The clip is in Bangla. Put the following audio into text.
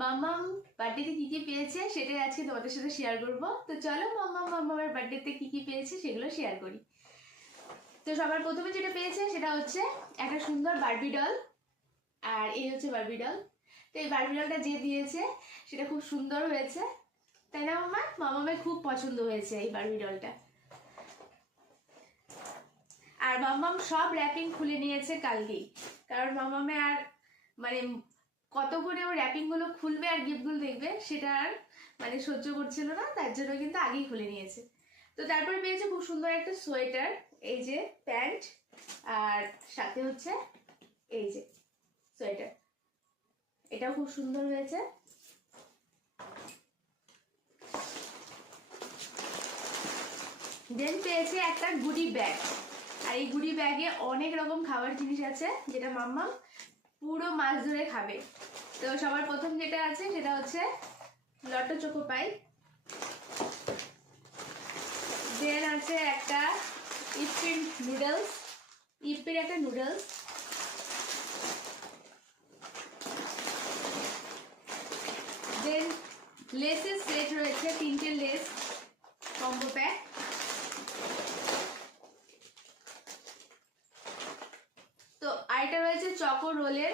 মামাম বার্থডেতে কি কি পেয়েছে সেটাই আজকে তোমাদের সাথে শেয়ার করব। তো চলো মামামের বার্থডেতে কি কি পেয়েছে সেগুলো শেয়ার করি। তো সবার প্রথমে যেটা পেয়েছে সেটা হচ্ছে একটা সুন্দর বারবি ডল। আর এই হচ্ছে বারবি ডল। তো এই বারবি ডলটা যে দিয়েছে সেটা খুব সুন্দর হয়েছে, তাই না মামা? মামামের খুব পছন্দ হয়েছে এই বারবি ডলটা। আর মামাম সব র্যাপিং খুলে নিয়েছে কালকেই, কারণ মামামে আর মানে কত করে ও র্যাপিং গুলো খুলবে আর গিফট গুলো দেখবে সেটা আর মানে সহ্য করছিল না, তার জন্য কিন্তু আগেই খুলে নিয়েছে। তো তারপরে পেয়েছে খুব সুন্দর একটা সোয়েটার, এই যে প্যান্ট, আর সাথে হচ্ছে এই যে সোয়েটার, এটাও খুব সুন্দর হয়েছে। দেন পেয়েছে একটা গুডি ব্যাগ, আর এই গুডি ব্যাগে অনেক রকম খাবার জিনিস আছে যেটা মাম্মা পুরো মাস ধরে খাবে। তো সবার প্রথম যেটা আছে সেটা হচ্ছে লটো চোকো পাই। দেন আছে একটা ইপ্পির নুডলস, ইপ্পির একটা নুডলস। দেন লেসের সেট রয়েছে, 3টে লেস কম্বো প্যাক। তো আরেকটা রয়েছে চকো রোলের